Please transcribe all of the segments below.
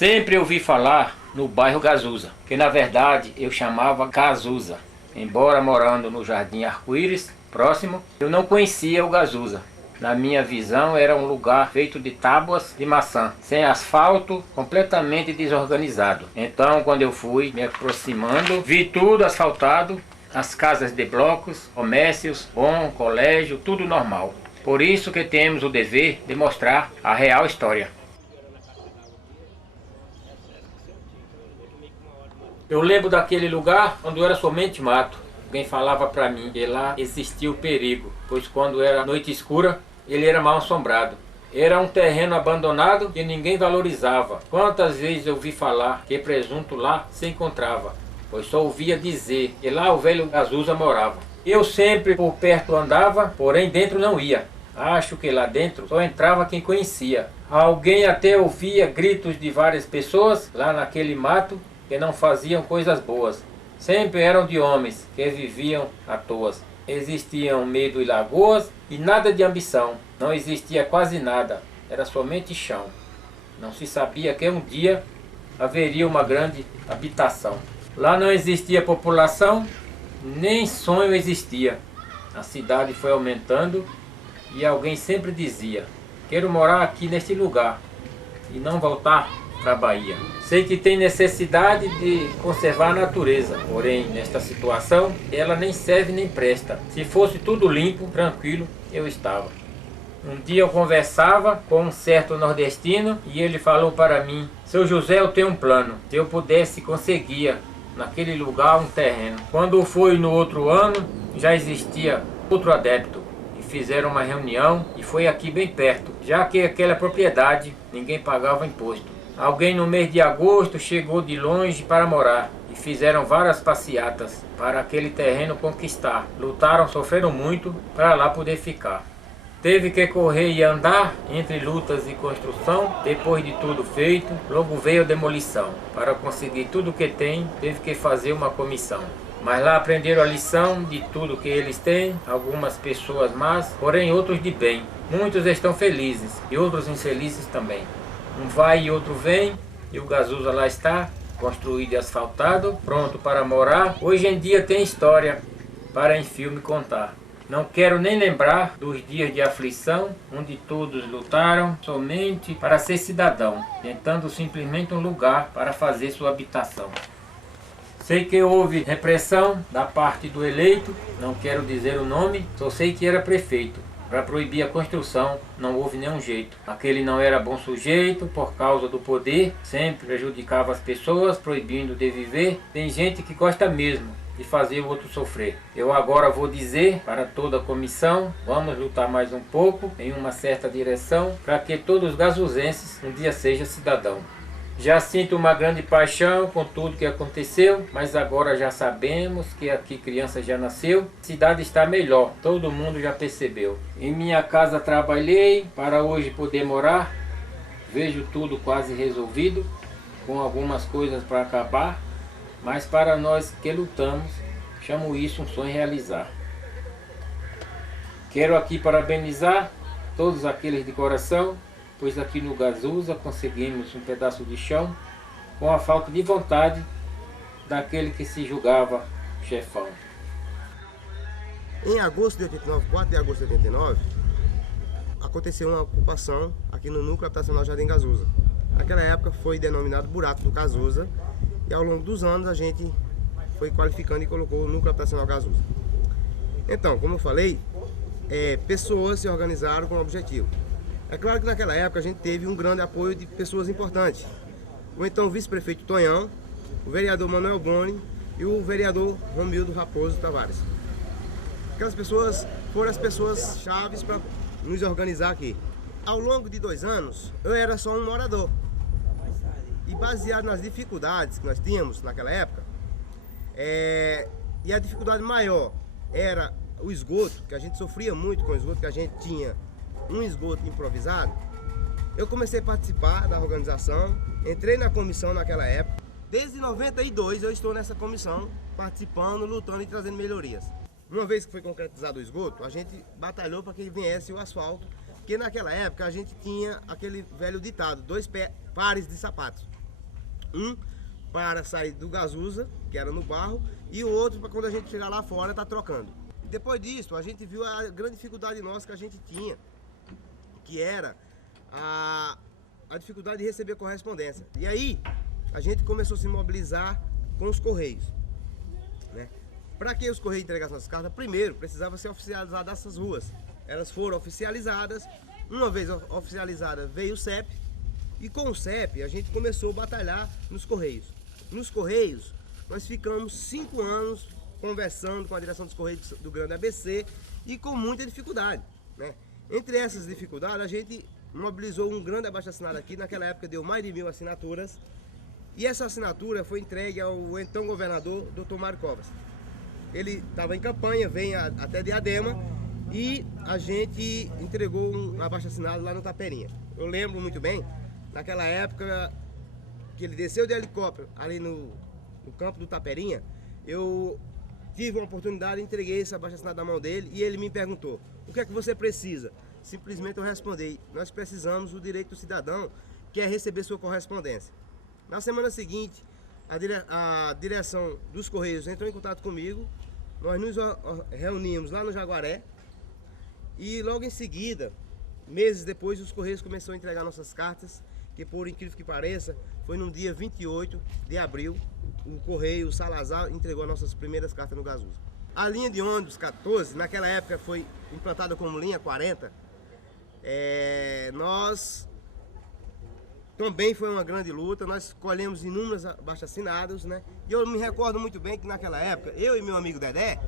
Sempre ouvi falar no bairro Gazuza, que na verdade eu chamava Cazuza. Embora morando no Jardim Arco-Íris, próximo, eu não conhecia o Gazuza. Na minha visão era um lugar feito de tábuas de maçã, sem asfalto, completamente desorganizado. Então quando eu fui me aproximando, vi tudo asfaltado, as casas de blocos, comércios, bom, colégio, tudo normal. Por isso que temos o dever de mostrar a real história. Eu lembro daquele lugar quando era somente mato. Alguém falava para mim que lá existia o perigo, pois quando era noite escura, ele era mal assombrado. Era um terreno abandonado que ninguém valorizava. Quantas vezes eu vi falar que presunto lá se encontrava, pois só ouvia dizer que lá o velho Gazuza morava. Eu sempre por perto andava, porém dentro não ia. Acho que lá dentro só entrava quem conhecia. Alguém até ouvia gritos de várias pessoas lá naquele mato que não faziam coisas boas. Sempre eram de homens que viviam à toa. Existiam medo e lagoas e nada de ambição. Não existia quase nada, era somente chão. Não se sabia que um dia haveria uma grande habitação. Lá não existia população, nem sonho existia. A cidade foi aumentando e alguém sempre dizia: quero morar aqui neste lugar e não voltar para a Bahia. Sei que tem necessidade de conservar a natureza, porém nesta situação ela nem serve nem presta. Se fosse tudo limpo, tranquilo, eu estava. Um dia eu conversava com um certo nordestino e ele falou para mim: seu José, eu tenho um plano. Se eu pudesse, conseguia naquele lugar um terreno. Quando foi no outro ano, já existia outro adepto. Fizeram uma reunião e foi aqui bem perto, já que aquela propriedade ninguém pagava imposto. Alguém no mês de agosto chegou de longe para morar e fizeram várias passeatas para aquele terreno conquistar. Lutaram, sofreram muito para lá poder ficar. Teve que correr e andar entre lutas e construção. Depois de tudo feito, logo veio a demolição. Para conseguir tudo que tem, teve que fazer uma comissão. Mas lá aprenderam a lição de tudo que eles têm, algumas pessoas más, porém outros de bem. Muitos estão felizes e outros infelizes também. Um vai e outro vem, e o Gazuza lá está, construído e asfaltado, pronto para morar. Hoje em dia tem história para em filme contar. Não quero nem lembrar dos dias de aflição, onde todos lutaram somente para ser cidadão, tentando simplesmente um lugar para fazer sua habitação. Sei que houve repressão da parte do eleito, não quero dizer o nome, só sei que era prefeito. Para proibir a construção não houve nenhum jeito. Aquele não era bom sujeito por causa do poder, sempre prejudicava as pessoas, proibindo de viver. Tem gente que gosta mesmo de fazer o outro sofrer. Eu agora vou dizer para toda a comissão: vamos lutar mais um pouco em uma certa direção para que todos os gazuzenses um dia sejam cidadão. Já sinto uma grande paixão com tudo que aconteceu, mas agora já sabemos que aqui criança já nasceu. A cidade está melhor, todo mundo já percebeu. Em minha casa trabalhei para hoje poder morar. Vejo tudo quase resolvido, com algumas coisas para acabar. Mas para nós que lutamos, chamo isso um sonho realizar. Quero aqui parabenizar todos aqueles de coração, pois aqui no Gazuza conseguimos um pedaço de chão com a falta de vontade daquele que se julgava chefão. Em agosto de 89, 4 de agosto de 89, aconteceu uma ocupação aqui no núcleo habitacional Jardim Gazuza. Naquela época foi denominado Buraco do Gazuza e ao longo dos anos a gente foi qualificando e colocou o núcleo habitacional Gazuza. Então, como eu falei, pessoas se organizaram com um objetivo. É claro que naquela época a gente teve um grande apoio de pessoas importantes. O então vice-prefeito Tonhão, o vereador Manuel Boni e o vereador Romildo Raposo Tavares. Aquelas pessoas foram as pessoas chaves para nos organizar aqui. Ao longo de 2 anos, eu era só um morador. E baseado nas dificuldades que nós tínhamos naquela época, e a dificuldade maior era o esgoto, que a gente sofria muito com o esgoto, que a gente tinha um esgoto improvisado. Eu comecei a participar da organização, entrei na comissão naquela época. Desde 92 eu estou nessa comissão, participando, lutando e trazendo melhorias. Uma vez que foi concretizado o esgoto, a gente batalhou para que viesse o asfalto, porque naquela época a gente tinha aquele velho ditado: 2 pares de sapatos. Um para sair do Gazuza, que era no barro, e o outro para quando a gente chegar lá fora tá trocando. Depois disso, a gente viu a grande dificuldade nossa que a gente tinha, que era a dificuldade de receber correspondência. E aí, a gente começou a se mobilizar com os Correios, né? Para que os Correios entregassem nossas cartas? Primeiro, precisava ser oficializada essas ruas. Elas foram oficializadas. Uma vez oficializada, veio o CEP. E com o CEP, a gente começou a batalhar nos Correios. Nos Correios, nós ficamos 5 anos conversando com a direção dos Correios do Grande ABC e com muita dificuldade, né? Entre essas dificuldades, a gente mobilizou um grande abaixo-assinado aqui. Naquela época deu mais de 1000 assinaturas. E essa assinatura foi entregue ao então governador, Dr. Mário Covas. Ele estava em campanha, vem até Diadema, e a gente entregou um abaixo-assinado lá no Taperinha. Eu lembro muito bem, naquela época que ele desceu de helicóptero ali no campo do Taperinha, eu tive uma oportunidade, entreguei esse abaixo-assinado na mão dele e ele me perguntou: o que é que você precisa? Simplesmente eu respondi: nós precisamos do direito do cidadão, que é receber sua correspondência. Na semana seguinte, a direção dos Correios entrou em contato comigo, nós nos reunimos lá no Jaguaré e logo em seguida, meses depois, os Correios começaram a entregar nossas cartas, que por incrível que pareça, foi no dia 28 de abril, o Correio Salazar entregou nossas primeiras cartas no Gazuza. A linha de ônibus 14, naquela época foi implantada como linha 40, nós também foi uma grande luta, nós colhemos inúmeros abaixo-assinados, né? E eu me recordo muito bem que naquela época, eu e meu amigo Dedé,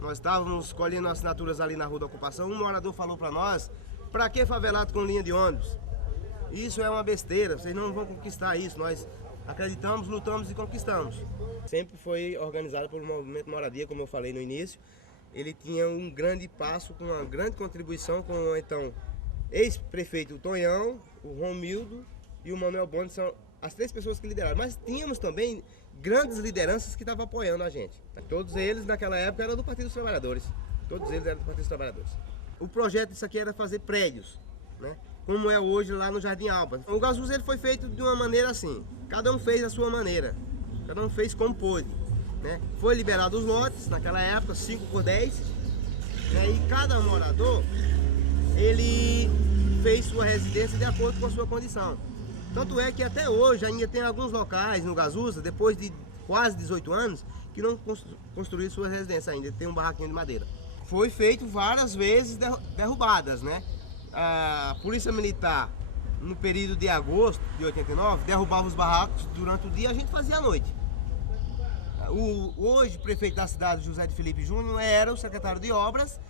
nós estávamos colhendo assinaturas ali na Rua da Ocupação. Um morador falou para nós: para que favelado com linha de ônibus? Isso é uma besteira, vocês não vão conquistar isso. Nós acreditamos, lutamos e conquistamos. Sempre foi organizado por um movimento Moradia, como eu falei no início. Ele tinha um grande passo, com uma grande contribuição com o então ex-prefeito Tonhão, o Romildo e o Manuel Boni. São as 3 pessoas que lideraram. Mas tínhamos também grandes lideranças que estavam apoiando a gente. Todos eles naquela época eram do Partido dos Trabalhadores. Todos eles eram do Partido dos Trabalhadores. O projeto disso aqui era fazer prédios, né? Como é hoje lá no Jardim Alba. O Gazuza ele foi feito de uma maneira assim, cada um fez a sua maneira, cada um fez como pôde, né? Foi liberado os lotes naquela época, 5 por 10, né? E cada morador, ele fez sua residência de acordo com a sua condição. Tanto é que até hoje ainda tem alguns locais no Gazuza, depois de quase 18 anos, que não construíram sua residência ainda, tem um barraquinho de madeira. Foi feito várias vezes derrubadas, né? A Polícia Militar, no período de agosto de 89, derrubava os barracos durante o dia, a gente fazia à noite. Hoje, prefeito da cidade, José de Felipe Júnior, era o secretário de obras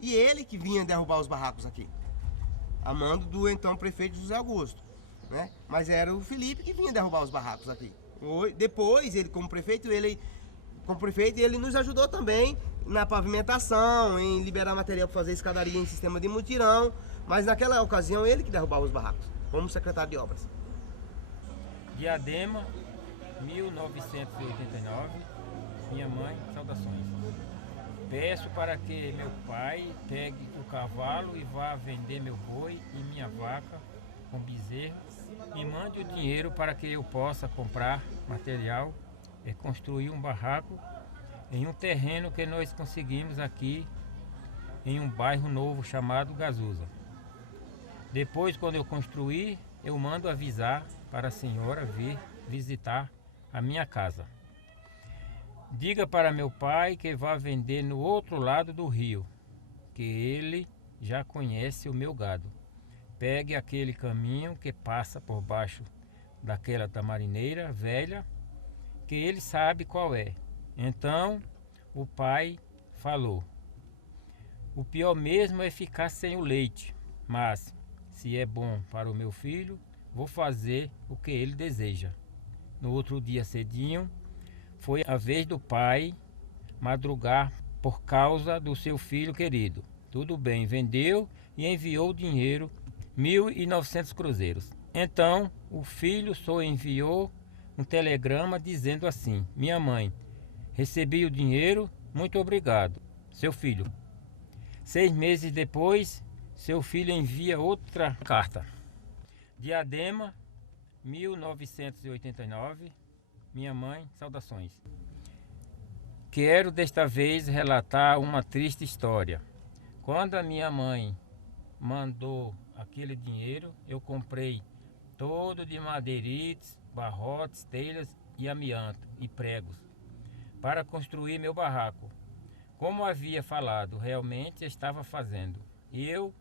e ele que vinha derrubar os barracos aqui, a mando do então prefeito José Augusto, né? Mas era o Felipe que vinha derrubar os barracos aqui. Depois, ele como prefeito, ele nos ajudou também na pavimentação, em liberar material para fazer escadaria em sistema de mutirão, mas naquela ocasião ele que derrubava os barracos, como secretário de obras. Diadema, 1989, minha mãe, saudações. Peço para que meu pai pegue o cavalo e vá vender meu boi e minha vaca com bezerro e mande o dinheiro para que eu possa comprar material e construir um barraco em um terreno que nós conseguimos aqui em um bairro novo chamado Gazuza. Depois, quando eu construir, eu mando avisar para a senhora vir visitar a minha casa. Diga para meu pai que vá vender no outro lado do rio, que ele já conhece o meu gado. Pegue aquele caminho que passa por baixo daquela tamarineira velha, que ele sabe qual é. Então o pai falou: o pior mesmo é ficar sem o leite, mas se é bom para o meu filho, vou fazer o que ele deseja. No outro dia cedinho, foi a vez do pai madrugar por causa do seu filho querido. Tudo bem, vendeu e enviou o dinheiro, 1.900 cruzeiros. Então o filho só enviou um telegrama dizendo assim: minha mãe, recebi o dinheiro, muito obrigado. Seu filho. 6 meses depois, seu filho envia outra carta. Diadema, 1989. Minha mãe, saudações. Quero desta vez relatar uma triste história. Quando a minha mãe mandou aquele dinheiro, eu comprei todo de madeirites, barrotes, telhas e amianto e pregos para construir meu barraco. Como havia falado, realmente estava fazendo. Eu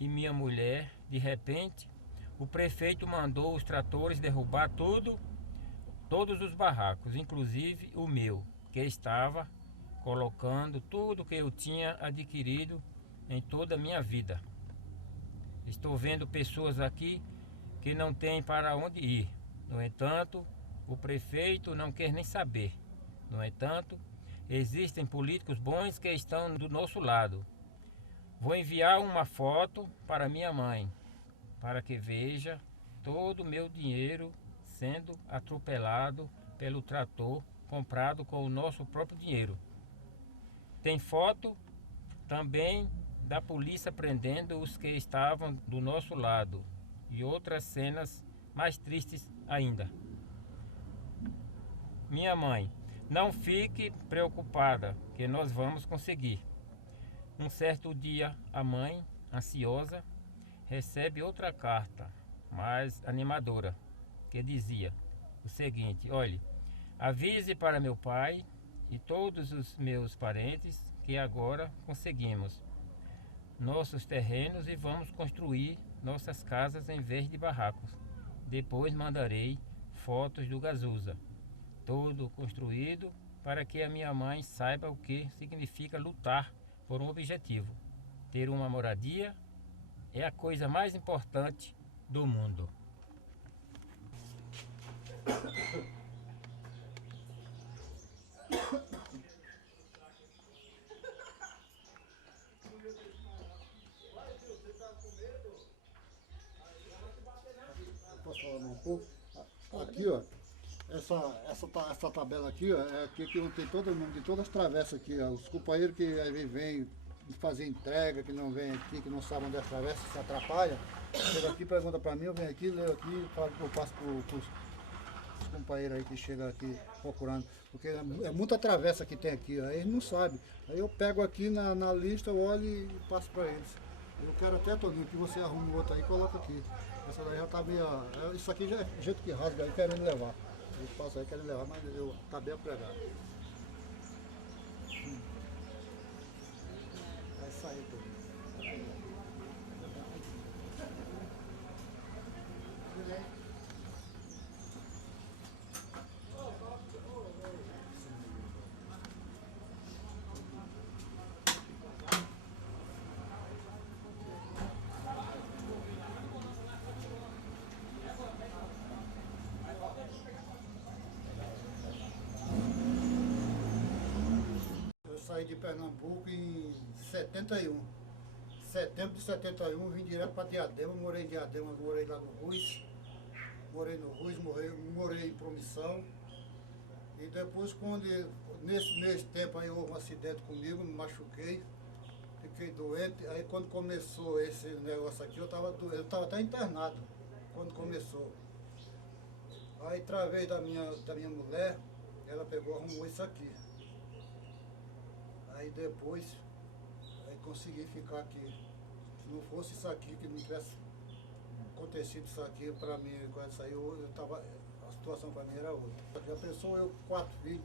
e minha mulher, de repente, o prefeito mandou os tratores derrubar todos os barracos, inclusive o meu, que estava colocando tudo que eu tinha adquirido em toda a minha vida. Estou vendo pessoas aqui que não têm para onde ir. No entanto, o prefeito não quer nem saber. No entanto, existem políticos bons que estão do nosso lado. Vou enviar uma foto para minha mãe, para que veja todo o meu dinheiro sendo atropelado pelo trator comprado com o nosso próprio dinheiro. Tem foto também da polícia prendendo os que estavam do nosso lado e outras cenas mais tristes ainda. Minha mãe, não fique preocupada que nós vamos conseguir. Um certo dia, a mãe, ansiosa, recebe outra carta, mais animadora, que dizia o seguinte: olhe, avise para meu pai e todos os meus parentes que agora conseguimos nossos terrenos e vamos construir nossas casas em vez de barracos. Depois mandarei fotos do Gazusa, todo construído, para que a minha mãe saiba o que significa lutar por um objetivo. Ter uma moradia é a coisa mais importante do mundo. Posso falar um pouco? Aqui, ó, essa tabela aqui, ó, é aqui que tem todo o nome de todas as travessas aqui, ó. Os companheiros que aí vêm fazer entrega, que não vêm aqui, que não sabem onde é a travessa, se atrapalha, chega aqui, pergunta pra mim, eu venho aqui, leio aqui, eu passo pros companheiros aí que chegam aqui procurando, porque é muita travessa que tem aqui, ó, eles não sabem. Aí eu pego aqui na lista, eu olho e passo pra eles. Eu quero até, Toninho, que você arrume outro aí e coloca aqui. Essa daí já tá meio. Isso aqui já é jeito que rasga aí, querendo levar. Eles passam aí querendo levar, mas eu tá bem apregado. Vai sair, Toninho. Eu saí de Pernambuco em 71. Setembro de 71, vim direto para Diadema, morei em Diadema, morei lá no Ruz. Morei no Ruz, morei em Promissão. E depois, nesse mês tempo aí houve um acidente comigo, me machuquei, fiquei doente. Aí quando começou esse negócio aqui, eu estava até internado quando começou. Aí através da minha mulher, ela pegou e arrumou isso aqui. Aí depois, aí consegui ficar aqui. Se não fosse isso aqui, que não tivesse acontecido isso aqui para mim, quando saiu, a situação para mim era outra. Já pensou eu, 4 filhos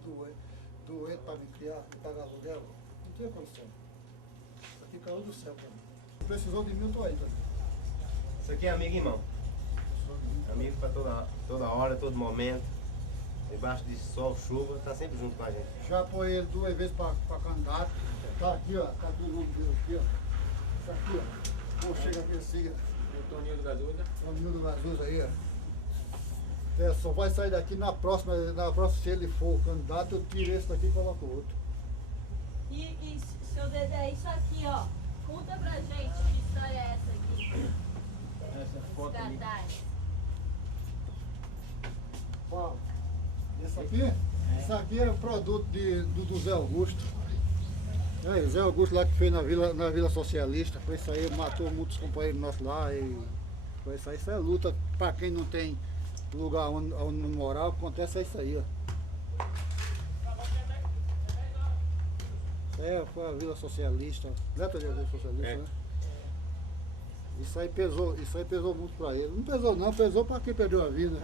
doentes para me criar, e pagar aluguel? Não tinha condição. Isso aqui caiu do céu para mim. Precisou de mim, eu estou aí também. Isso aqui é amigo e irmão. Amigo para toda hora, todo momento. Debaixo de sol, chuva, tá sempre junto com a gente. Já apoiei ele 2 vezes para candidato. Tá aqui, ó. Tá aqui o nome dele aqui, ó. Isso aqui, ó. Como chega aqui assim, ó. O Toninho do Gazusa. Toninho do Gazusa aí, ó. Só vai sair daqui na próxima, se ele for candidato, eu tiro esse daqui e coloco outro. E seu Dedé, isso aqui, ó. Conta pra gente que história é essa aqui. Essa foto ali. Qual? Esse aqui? Isso aqui é produto do Zé Augusto. É, Zé Augusto lá que fez na Vila Socialista. Foi isso aí, matou muitos companheiros nossos lá e foi isso aí. Isso é luta para quem não tem o lugar onde morar, acontece isso aí, ó. Foi a Vila Socialista, né, a Vila Socialista, né? Isso aí pesou muito pra ele. Não pesou não, pesou pra quem perdeu a vida.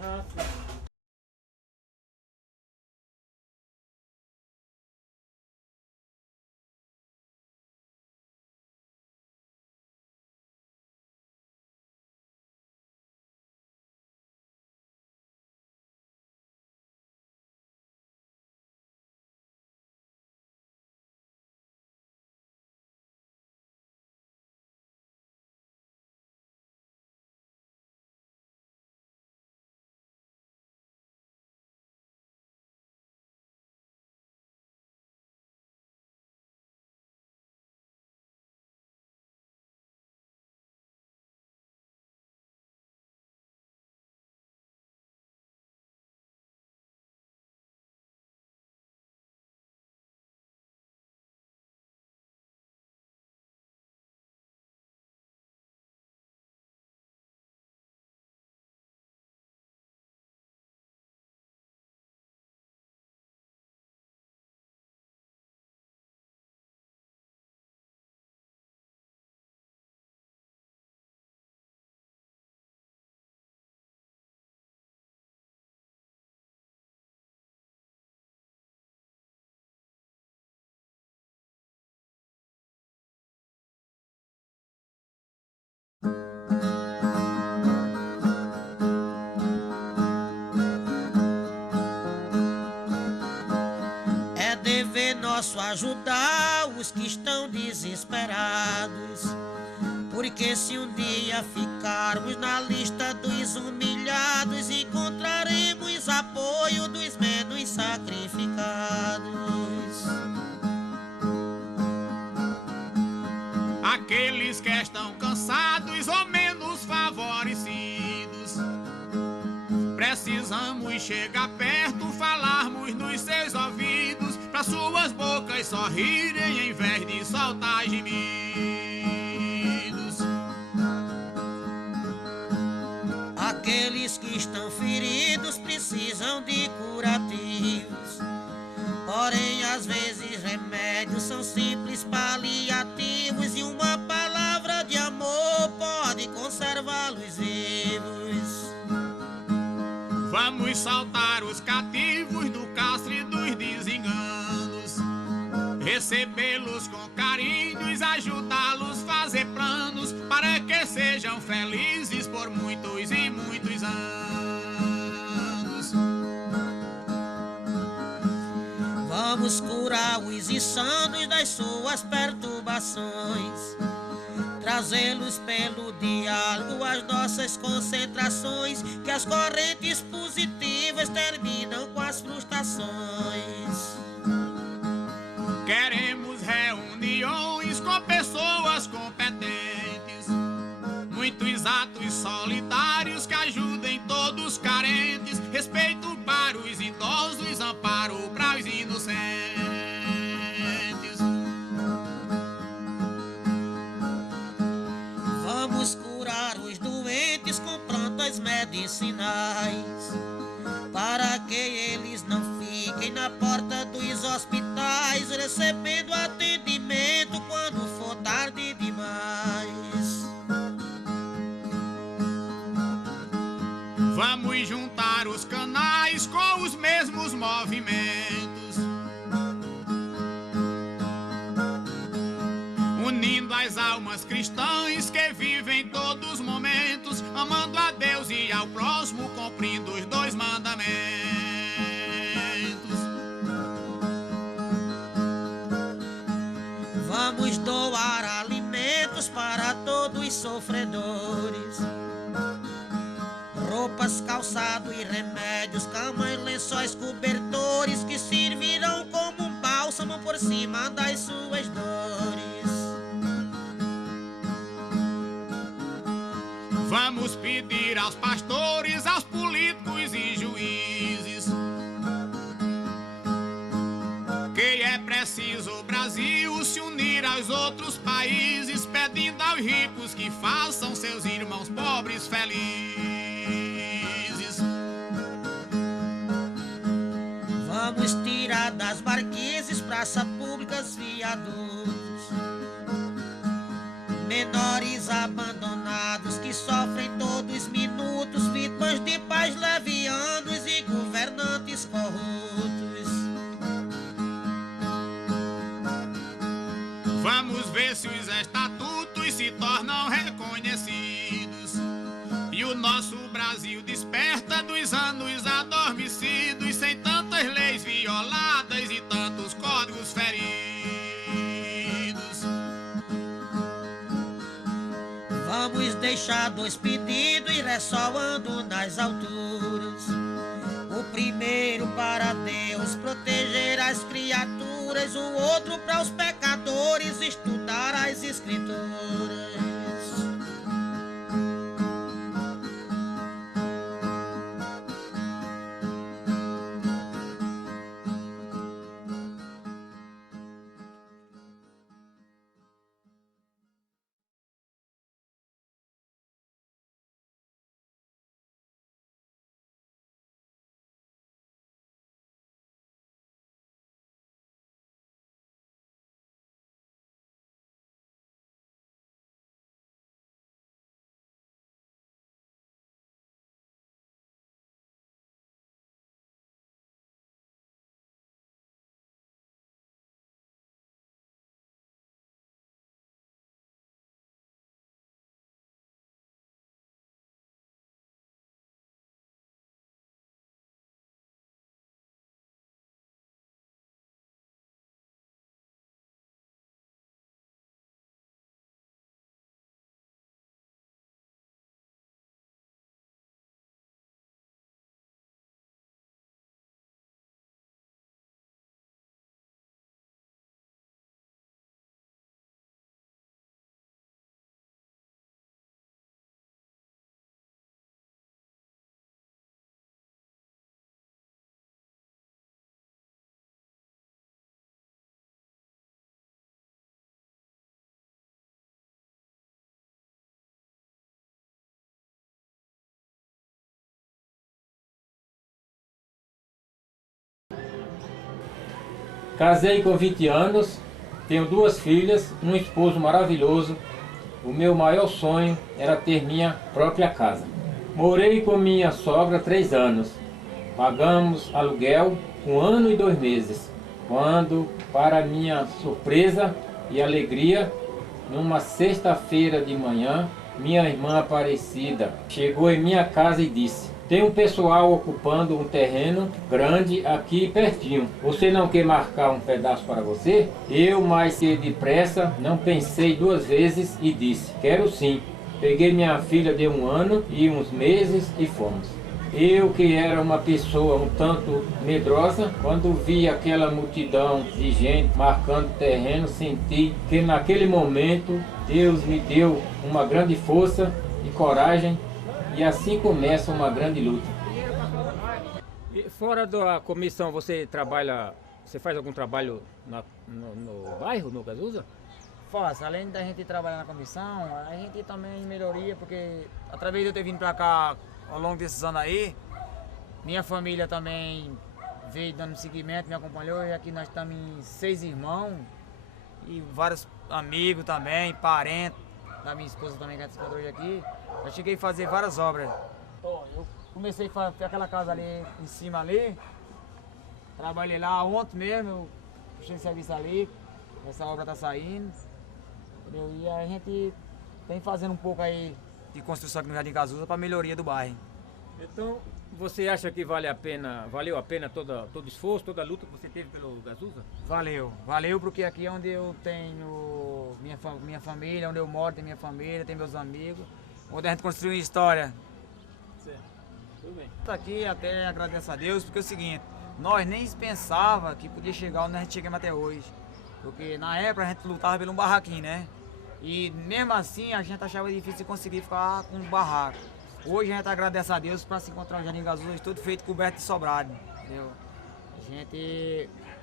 É dever nosso ajudar os que estão desesperados, porque se um dia ficarmos na lista dos humilhados, encontraremos apoio dos menos sacrificados. Aqueles que estão cansados ou menos favorecidos, precisamos chegar perto, falarmos nos seus ouvidos, para suas bocas sorrirem em vez de soltar gemidos. Aqueles que estão feridos precisam de curativos, porém às vezes remédios são simples paliativos, e uma palavra de amor pode conservá-los vivos. Vamos soltar os cativos do cárcere dos desenganos, recebê-los com carinhos, ajudá-los, fazer planos para que sejam felizes por muitos e muitos anos. Vamos curar os insanos das suas perturbações, trazê-los pelo diálogo às nossas concentrações, que as correntes positivas terminam com as frustrações. Queremos reuniões com pessoas competentes, muitos atos solidários que ajudem todos carentes, respeito para os idosos, amparo para os inocentes. Vamos curar os doentes com plantas medicinais, para que eles não fiquem na porta dos hospitais, recebendo atendimento quando for tarde demais. Vamos juntar os canais com os mesmos movimentos, unindo as almas cristãs que vivem todos os momentos, amando a Deus e ao próximo, cumprindo os dois mandamentos. Vamos doar alimentos para todos os sofredores, roupas, calçado e remédios, camas, lençóis, cobertores, que servirão como um bálsamo por cima das suas dores. Vamos pedir aos pastores, aos políticos e juízes, que é preciso o Brasil se unir aos outros países, pedindo aos ricos que façam seus irmãos pobres felizes. das marquises, praças públicas, viadutos. Menores abandonados que sofrem todos minutos, vítimas de pais levianos e governantes corruptos. Vamos ver se os estatutos se tornam reconhecidos e o nosso Brasil desperta dos anos adormecidos, sem tantas leis violadas e tantos códigos feridos. Vamos deixar dois pedidos ressoando nas alturas. O primeiro para Deus proteger as criaturas, o outro para os pecadores estudar as escrituras. Casei com 20 anos, tenho 2 filhas, um esposo maravilhoso. O meu maior sonho era ter minha própria casa. Morei com minha sogra 3 anos. Pagamos aluguel 1 ano e 2 meses. Quando, para minha surpresa e alegria, numa sexta-feira de manhã, minha irmã Aparecida chegou em minha casa e disse: tem um pessoal ocupando um terreno grande aqui pertinho. Você não quer marcar um pedaço para você? Eu, mais que depressa, não pensei 2 vezes e disse: quero sim. Peguei minha filha de 1 ano e uns meses e fomos. Eu, que era uma pessoa um tanto medrosa, quando vi aquela multidão de gente marcando terreno, senti que naquele momento Deus me deu uma grande força e coragem. E assim começa uma grande luta. E fora da comissão, você faz algum trabalho no bairro, no Gazuza? Faço, além da gente trabalhar na comissão, a gente também melhoria, porque através de eu ter vindo pra cá ao longo desses anos aí, minha família também veio dando seguimento, me acompanhou, e aqui nós estamos em 6 irmãos, e vários amigos também, parentes, da minha esposa também, que é hoje aqui. Eu cheguei a fazer várias obras. Eu comecei a fazer aquela casa ali em cima ali. Trabalhei lá ontem mesmo, eu puxei serviço ali. Essa obra tá saindo. Entendeu? E a gente tem fazendo um pouco aí de construção aqui no Jardim Gazuza para melhoria do bairro. Então, você acha que valeu a pena todo o esforço, toda a luta que você teve pelo Gazuza? Valeu porque aqui é onde eu tenho minha família, onde eu moro tem minha família, tem meus amigos. Onde a gente construiu uma história. Certo, tudo bem. Aqui até agradeço a Deus, porque é o seguinte, nós nem pensava que podia chegar onde a gente chegamos até hoje. Porque na época a gente lutava pelo um barraquinho, né? E mesmo assim a gente achava difícil conseguir ficar com um barraco. Hoje a gente agradece a Deus para se encontrar no Jardim Gazuza, tudo feito coberto de sobrado, entendeu?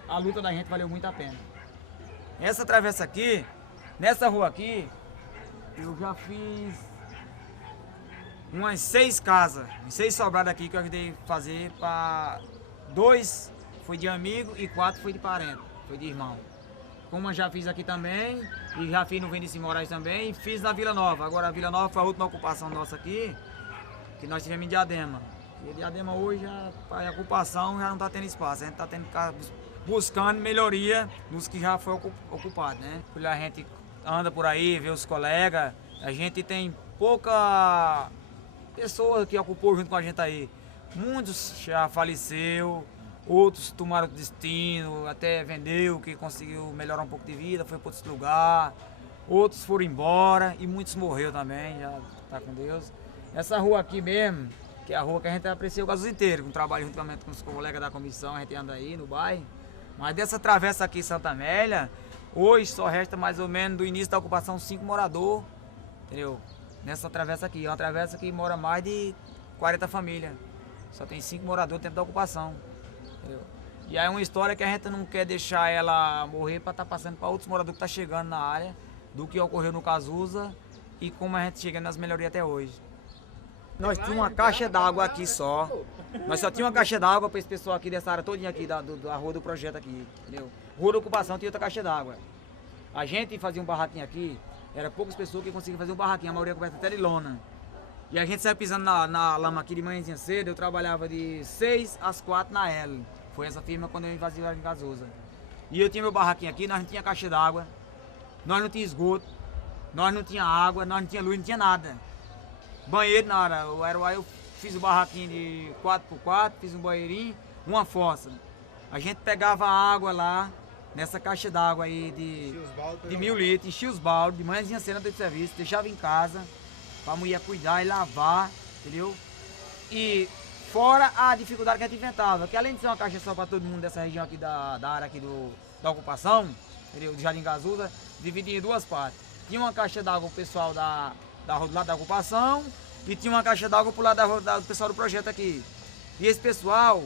A luta da gente valeu muito a pena. Essa travessa aqui, nessa rua aqui, eu já fiz umas 6 casas, 6 sobrados aqui que eu ajudei a fazer para 2 foi de amigo e 4 foi de parente, foi de irmão. Como eu já fiz aqui também, e já fiz no Vinícius Moraes também, e fiz na Vila Nova. Agora a Vila Nova foi a última ocupação nossa aqui, que nós tivemos em Diadema. E Diadema hoje, a ocupação já não está tendo espaço, a gente está tendo que ficar buscando melhoria nos que já foi ocupado, né? Quando a gente anda por aí, vê os colegas, a gente tem pouca pessoa que ocupou junto com a gente aí. Muitos já faleceu, outros tomaram destino, até vendeu, que conseguiu melhorar um pouco de vida, foi para outro lugar. Outros foram embora e muitos morreram também, já está com Deus. Essa rua aqui mesmo, que é a rua que a gente aprecia o caso inteiro, com trabalho juntamente com os colegas da comissão, a gente anda aí no bairro. Mas dessa travessa aqui em Santa Amélia, hoje só resta mais ou menos do início da ocupação 5 moradores, entendeu? Nessa travessa aqui, é uma travessa que mora mais de 40 famílias. Só tem 5 moradores dentro da ocupação, entendeu? E aí é uma história que a gente não quer deixar ela morrer para estar passando para outros moradores que estão chegando na área, do que ocorreu no Cazuza e como a gente chega nas melhorias até hoje. Nós tínhamos uma caixa d'água aqui só. Nós só tínhamos uma caixa d'água para esse pessoal aqui dessa área todinha aqui, da rua do projeto aqui, entendeu? Rua da ocupação tinha outra caixa d'água. A gente fazia um barraquinho aqui, era poucas pessoas que conseguiam fazer um barraquinho, a maioria coberta até de lona. E a gente saía pisando na lama aqui de manhãzinha cedo, eu trabalhava de 6 às 4 na L. Foi essa firma quando eu invadi em Cazuza. E eu tinha meu barraquinho aqui, nós não tinha caixa d'água, nós não tinha esgoto, nós não tinha água, nós não tinha luz, não tinha nada. Banheiro na hora, eu fiz o barraquinho de 4x4, fiz um banheirinho, uma fossa. A gente pegava a água lá, nessa caixa d'água aí de 1000 litros, enchia os baldes, de manhãzinha cedo antes do serviço, deixava em casa, pra mulher cuidar e lavar, entendeu? E fora a dificuldade que a gente inventava, que além de ser uma caixa só para todo mundo dessa região aqui da área aqui da ocupação, entendeu? Do Jardim Cazuza, dividia em 2 partes. Tinha uma caixa d'água pro pessoal do lado da ocupação e tinha uma caixa d'água pro lado do pessoal do projeto aqui. E esse pessoal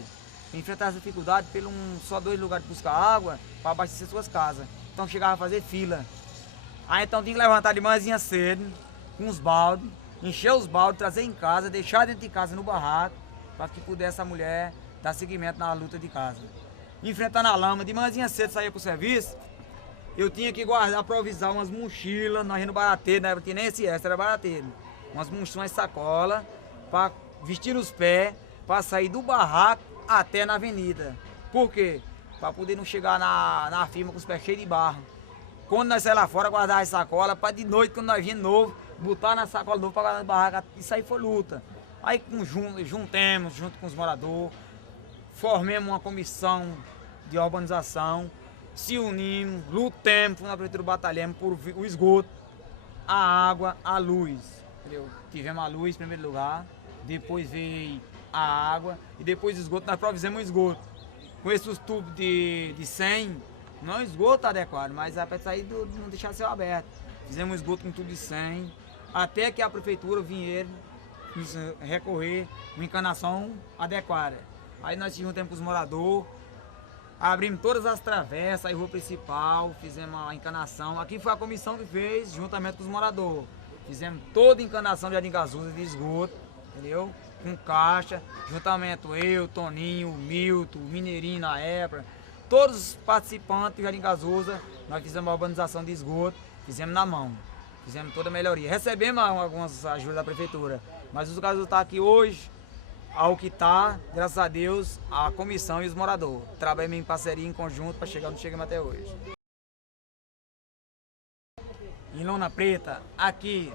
enfrentava essa dificuldade pelo só 2 lugares de buscar água para abastecer suas casas. Então chegava a fazer fila. Aí então tinha que levantar de manhãzinha cedo, com os baldes, encher os baldes, trazer em casa, deixar dentro de casa no barraco, para que pudesse a mulher dar seguimento na luta de casa. Enfrentando a lama, de manhãzinha cedo saía para o serviço, eu tinha que guardar, improvisar umas mochilas, nós ia no barateiro, não tinha nem esse extra, era barateiro. Umas mochilas, umas sacolas, para vestir os pés, para sair do barraco até na avenida. Por quê? Para poder não chegar na firma com os pés cheios de barro. Quando nós saímos lá fora, guardar as sacolas, para de noite, quando nós vinha novo, botar na sacola novo para guardar no barraco. Isso aí foi luta. Aí juntemos, junto com os moradores, formemos uma comissão de urbanização, se unimos, lutemos na prefeitura, batalhamos por o esgoto, a água, a luz, entendeu? Tivemos a luz em primeiro lugar, depois veio a água e depois o esgoto, nós provisemos o esgoto. Com esses tubos de 100, não é esgoto adequado, mas é para sair não deixar céu aberto. Fizemos esgoto com tubo de 100, até que a prefeitura vinha nos recorrer uma encanação adequada. Aí nós se juntamos com os moradores, abrimos todas as travessas, a rua principal, fizemos a encanação. Aqui foi a comissão que fez, juntamente com os moradores. Fizemos toda a encanação de Jardim Cazuza de esgoto, entendeu? Com caixa, juntamente eu, Toninho, Milton, Mineirinho na época, todos os participantes do Jardim Cazuza, nós fizemos a urbanização de esgoto, fizemos na mão, fizemos toda a melhoria. Recebemos algumas ajudas da prefeitura, mas os Cazuza está aqui hoje, ao que está, graças a Deus, a comissão e os moradores. Trabalhamos em parceria, em conjunto, para chegar onde chegamos até hoje. Em Lona Preta, aqui,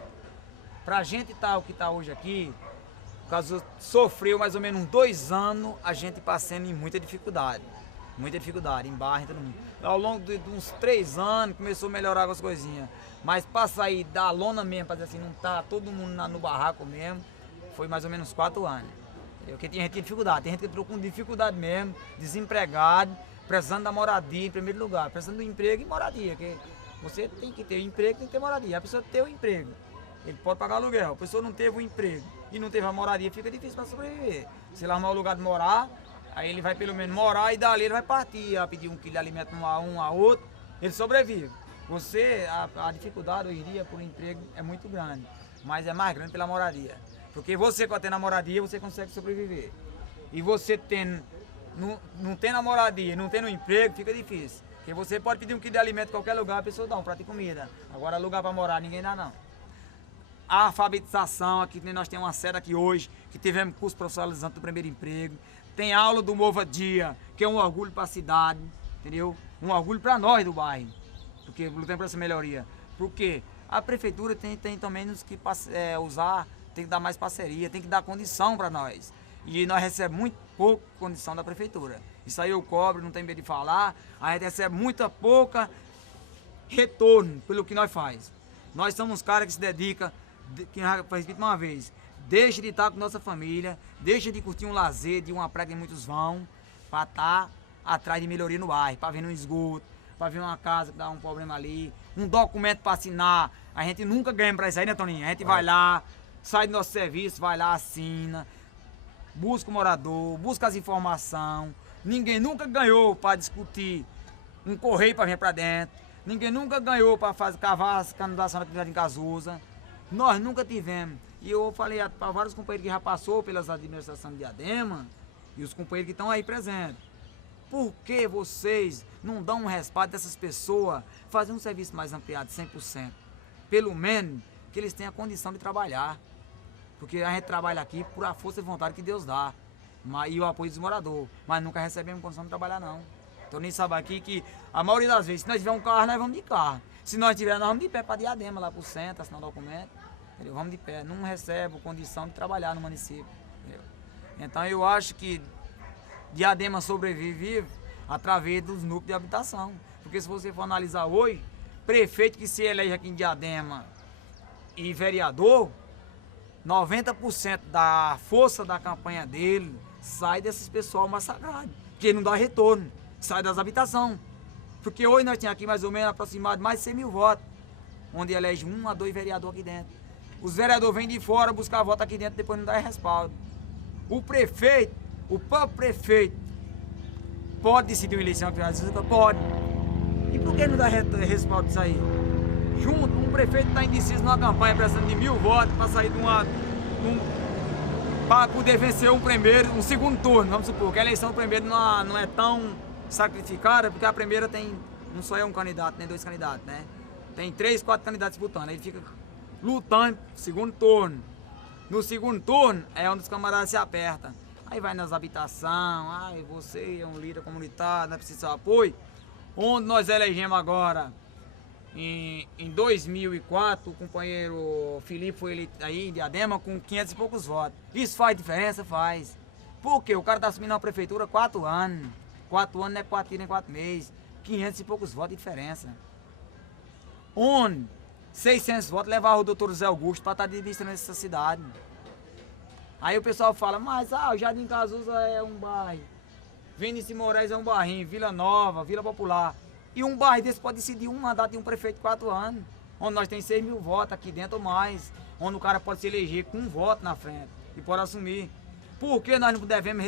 para a gente estar o que está hoje aqui, o Cazuza sofreu mais ou menos uns 2 anos, a gente passando em muita dificuldade, em barra, em todo mundo. Ao longo de uns 3 anos, começou a melhorar algumas coisinhas, mas para sair da lona mesmo, para dizer assim, não tá todo mundo no barraco mesmo, foi mais ou menos 4 anos. Porque tem gente que tem dificuldade, tem gente que entrou com dificuldade mesmo, desempregado, precisando da moradia em primeiro lugar, precisando do emprego e moradia, porque você tem que ter emprego, tem que ter moradia. A pessoa tem o emprego, ele pode pagar aluguel, a pessoa não teve o emprego e não teve a moradia, fica difícil para sobreviver. Se ele arrumar o lugar de morar, aí ele vai pelo menos morar e dali ele vai partir, a pedir 1 quilo de alimento a outro, ele sobrevive. A dificuldade hoje em dia por emprego é muito grande, mas é mais grande pela moradia. Porque você, quando tem a moradia, você consegue sobreviver. E você tendo não tendo a moradia, não tendo um emprego, fica difícil. Porque você pode pedir um quilo de alimento em qualquer lugar, a pessoa dá um prato de comida. Agora lugar para morar ninguém dá não. A alfabetização, aqui nós temos uma sede aqui hoje, que tivemos curso profissionalizante do primeiro emprego. Tem aula do Mova Dia, que é um orgulho para a cidade, entendeu? Um orgulho para nós do bairro, porque lutamos por essa melhoria. Porque a prefeitura tem também nos que usar, tem que dar mais parceria, tem que dar condição para nós. E nós recebemos muito pouco condição da prefeitura. Isso aí eu cobro, não tem medo de falar. A gente recebe muita pouca retorno pelo que nós faz. Nós somos caras que se dedicam, que repito uma vez, deixa de estar com nossa família, deixa de curtir um lazer, de uma praia que muitos vão, para estar atrás de melhoria no bairro, para ver um esgoto, para ver uma casa que dá um problema ali, um documento para assinar. A gente nunca ganha para isso aí, né, Toninho? A gente vai lá, sai do nosso serviço, vai lá, assina, busca o morador, busca as informações. Ninguém nunca ganhou para discutir um correio para vir para dentro. Ninguém nunca ganhou para cavar as canalizações da comunidade em Casusa. Nós nunca tivemos. E eu falei para vários companheiros que já passou pelas administrações de Diadema e os companheiros que estão aí presentes. Por que vocês não dão um respaldo dessas pessoas fazer um serviço mais ampliado, 100%? Pelo menos que eles tenham a condição de trabalhar. Porque a gente trabalha aqui por a força de vontade que Deus dá. E o apoio dos moradores. Mas nunca recebemos condição de trabalhar, não. Então nem sabe aqui que a maioria das vezes, se nós tivermos um carro, nós vamos de carro. Se nós tivermos, nós vamos de pé para Diadema, lá pro centro, assinar o documento. Entendeu? Vamos de pé. Não recebe condição de trabalhar no município. Entendeu? Então eu acho que Diadema sobrevive através dos núcleos de habitação. Porque se você for analisar hoje, prefeito que se elege aqui em Diadema e vereador, 90% da força da campanha dele sai desses pessoal massacrados, porque não dá retorno, sai das habitações. Porque hoje nós temos aqui mais ou menos aproximado mais de 100 mil votos, onde elege 1 a 2 vereadores aqui dentro. Os vereadores vêm de fora buscar voto aqui dentro, depois não dá respaldo. O prefeito, o próprio prefeito, pode decidir uma eleição aqui, pode. E por que não dá respaldo disso aí? Junto, um prefeito está indeciso numa campanha precisando de 1000 votos para sair de para poder vencer um segundo turno, vamos supor, que a eleição do primeiro não é tão sacrificada, porque a primeira tem, não só é um candidato, nem 2 candidatos, né? Tem 3, 4 candidatos disputando, aí fica lutando segundo turno. No segundo turno é onde os camaradas se apertam. Aí vai nas habitações, você é um líder comunitário, não precisa de apoio. Onde nós elegemos agora, em 2004, o companheiro Felipe foi eleito aí em Diadema com 500 e poucos votos. Isso faz diferença? Faz. Por quê? O cara está assumindo a prefeitura 4 anos. 4 anos não é 4 dias nem 4 meses. 500 e poucos votos de diferença. Onde 600 votos levaram o doutor José Augusto para estar administrando essa cidade. Aí o pessoal fala, mas o Jardim Casusa é um bairro. Vinícius Moraes é um bairrinho, Vila Nova, Vila Popular. E um bairro desse pode decidir um mandato de um prefeito de 4 anos. Onde nós temos 6 mil votos aqui dentro ou mais. Onde o cara pode se eleger com 1 voto na frente e pode assumir. Por que nós não devemos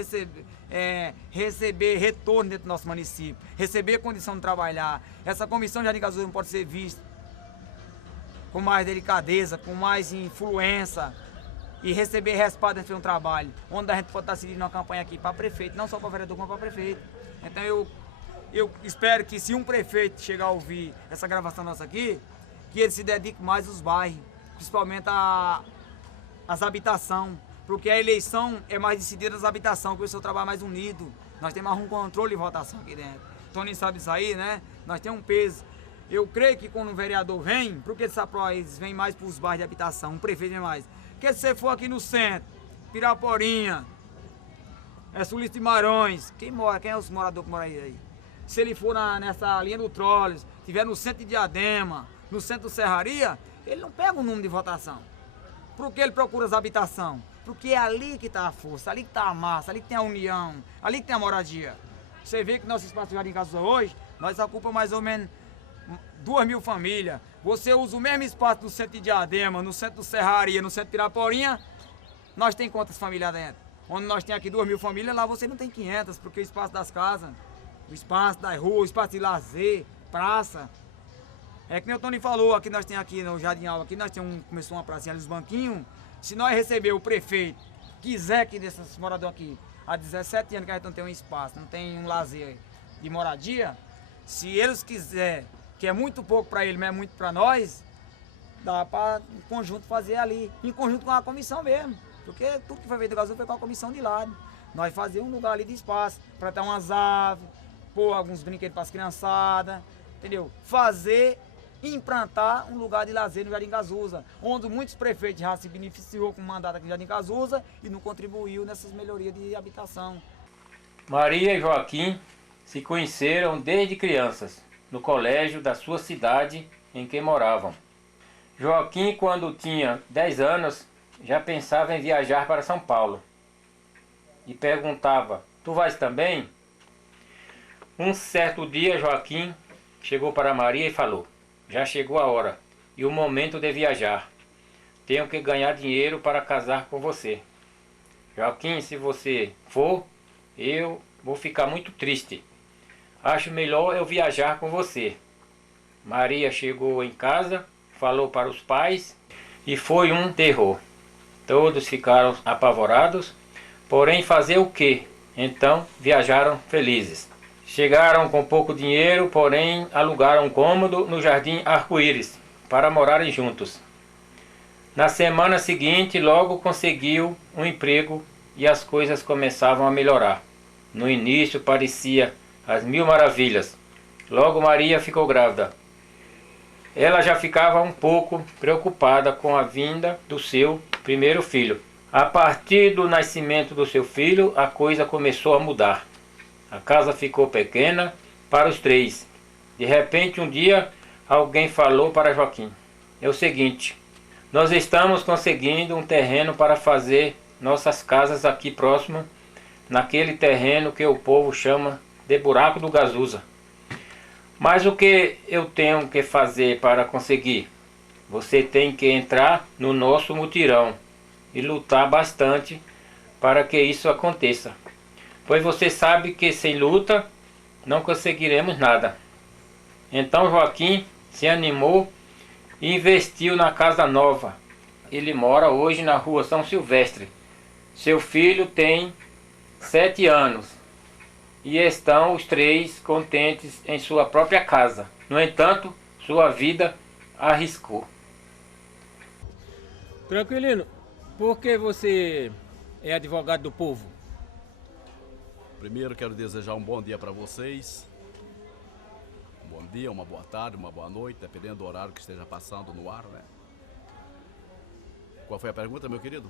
receber retorno dentro do nosso município? Receber condição de trabalhar. Essa comissão de Jardim Casusa não pode ser vista com mais delicadeza, com mais influência. E receber respaldo dentro de um trabalho. Onde a gente pode estar seguindo uma campanha aqui para prefeito. Não só para vereador, como para prefeito. Então eu espero que se um prefeito chegar a ouvir essa gravação nossa aqui, que ele se dedique mais aos bairros, principalmente às habitações, porque a eleição é mais decidida das habitações, porque o seu trabalho é mais unido. Nós temos mais um controle de votação aqui dentro. Tony sabe isso aí, né? Nós temos um peso. Eu creio que quando um vereador vem, porque eles vêm mais para os bairros de habitação, um prefeito vem mais. Porque se você for aqui no centro, Piraporinha, Sulício de Marões, quem é os moradores que moram aí? Se ele for nessa linha do Trolles, estiver no centro de Diadema, no centro do Serraria, ele não pega o número de votação. Por que ele procura as habitações? Porque é ali que está a força, ali que está a massa, ali que tem a união, ali que tem a moradia. Você vê que nosso espaço de Jardim Casusa hoje, nós ocupamos mais ou menos 2.000 famílias. Você usa o mesmo espaço no centro de Diadema, no centro do Serraria, no centro de Piraporinha, nós tem quantas famílias dentro? Onde nós temos aqui 2.000 famílias, lá você não tem 500, porque o espaço das casas, o espaço das ruas, o espaço de lazer, praça. É que nem o Tony falou, aqui nós temos aqui no Jardim Alva, aqui nós temos começou uma pracinha ali, os banquinhos. Se nós receber o prefeito, quiser que desses moradores aqui há 17 anos que a gente não tem um espaço, não tem um lazer de moradia, se eles quiserem, que é muito pouco para eles, mas é muito para nós, dá para em conjunto fazer ali, em conjunto com a comissão mesmo, porque tudo que foi feito do Gazuza foi com a comissão de lá. Nós fazíamos um lugar ali de espaço, para ter umas aves, pôr alguns brinquedos para as criançadas, entendeu? Fazer, implantar um lugar de lazer no Jardim Gazuza, onde muitos prefeitos já se beneficiou com o mandato aqui no Jardim Gazuza e não contribuiu nessas melhorias de habitação. Maria e Joaquim se conheceram desde crianças, no colégio da sua cidade em que moravam. Joaquim, quando tinha 10 anos, já pensava em viajar para São Paulo. E perguntava, tu vais também? Um certo dia, Joaquim chegou para Maria e falou, já chegou a hora e o momento de viajar. Tenho que ganhar dinheiro para casar com você. Joaquim, se você for, eu vou ficar muito triste. Acho melhor eu viajar com você. Maria chegou em casa, falou para os pais e foi um terror. Todos ficaram apavorados, porém fazer o quê? Então viajaram felizes. Chegaram com pouco dinheiro, porém alugaram um cômodo no Jardim Arco-Íris para morarem juntos. Na semana seguinte, logo conseguiu um emprego e as coisas começavam a melhorar. No início parecia as mil maravilhas. Logo Maria ficou grávida. Ela já ficava um pouco preocupada com a vinda do seu primeiro filho. A partir do nascimento do seu filho, a coisa começou a mudar. A casa ficou pequena para os três. De repente, um dia, alguém falou para Joaquim: é o seguinte, nós estamos conseguindo um terreno para fazer nossas casas aqui próximo, naquele terreno que o povo chama de Buraco do Gazuza. Mas o que eu tenho que fazer para conseguir? Você tem que entrar no nosso mutirão e lutar bastante para que isso aconteça. Pois você sabe que sem luta não conseguiremos nada. Então Joaquim se animou e investiu na casa nova. Ele mora hoje na rua São Silvestre. Seu filho tem 7 anos e estão os três contentes em sua própria casa. No entanto, sua vida arriscou. Tranquilino, por que você é advogado do povo? Primeiro quero desejar um bom dia para vocês. Um bom dia, uma boa tarde, uma boa noite, dependendo do horário que esteja passando no ar, né? Qual foi a pergunta, meu querido?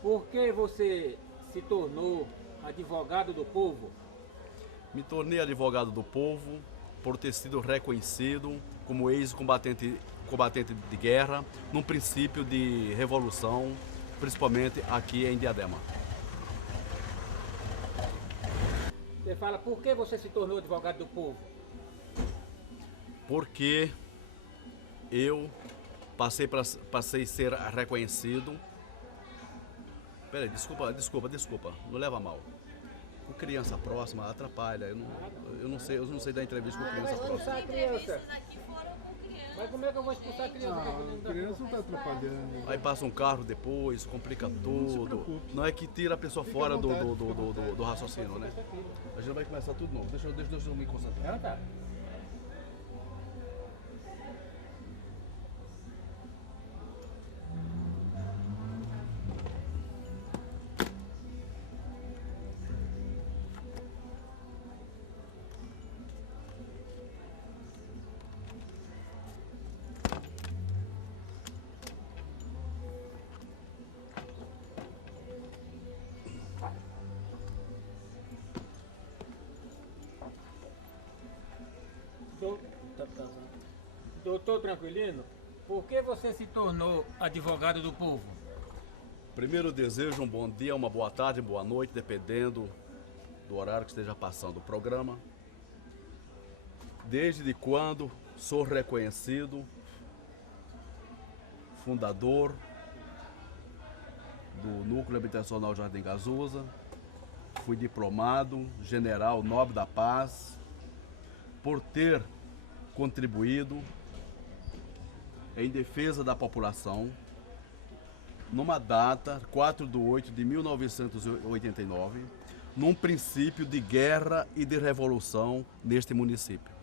Por que você se tornou advogado do povo? Me tornei advogado do povo por ter sido reconhecido como ex-combatente de guerra, num princípio de revolução, principalmente aqui em Diadema. Você fala, por que você se tornou advogado do povo? Porque eu passei a ser reconhecido. Peraí, desculpa, não leva mal. Com criança próxima atrapalha. Eu não sei dar entrevista com criança próxima. Mas como é que eu vou expulsar a criança? A criança não está atrapalhando. Aí passa um carro depois, complica tudo. Não é que tira a pessoa fora do raciocínio, né? A gente vai começar tudo novo. Deixa eu me concentrar. Tá. Doutor Tranquilino, por que você se tornou advogado do povo? Primeiro desejo um bom dia, uma boa tarde, boa noite, dependendo do horário que esteja passando o programa. Desde quando sou reconhecido, fundador do Núcleo Habitacional Jardim Gazuza, fui diplomado, general nobre da paz, por ter contribuído em defesa da população, numa data, 4/8 de 1989, num princípio de guerra e de revolução neste município.